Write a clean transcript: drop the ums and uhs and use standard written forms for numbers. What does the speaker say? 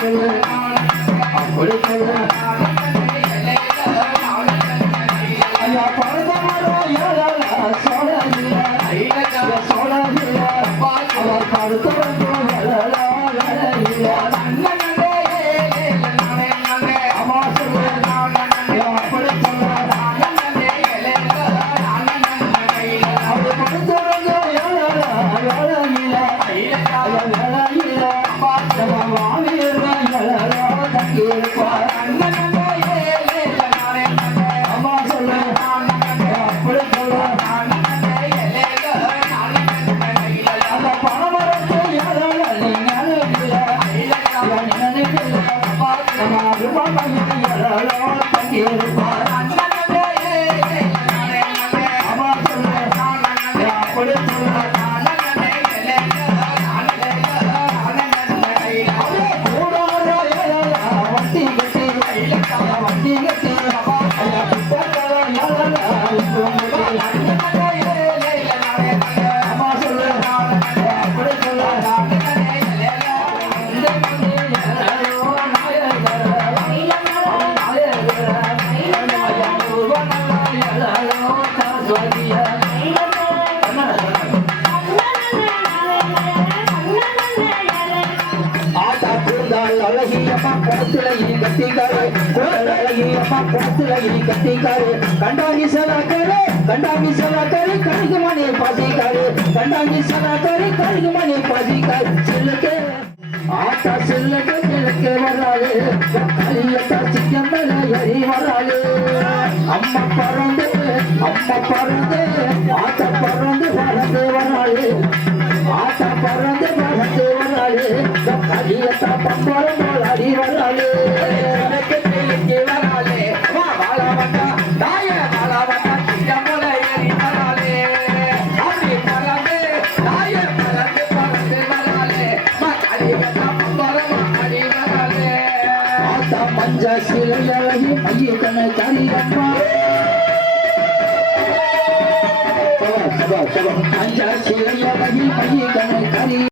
அப்படி சொல்லு ஐயா பரதமரோ ஏழல சோழ அவர் படுத்தவரோ ஏழல அம்மா சொல்லு அப்படி சொல்லு அவர் படுத்தவரோ ஏழல அம்மா சொல்லு அப்படி சொல்லு அந்த பணமரத்து ஏழல தங்கியிருப்பார் அம்மா சொல்லு அப்படி சொல்லு कंडांगी सला करे कणिक मने पाजी करे कंडांगी सला करे कणिक मने पाजी करे सिलके आटा सिलके मिलके वराले कलियता चिकमला यरी वराले अम्मा परंदे आटा परंदे वराले आटा परंदे वराले कलियता पंबर मोलारी वराले मंजा सिलयलही मय्यतन करियम्मा मंजा सिलयलही मय्यतन करि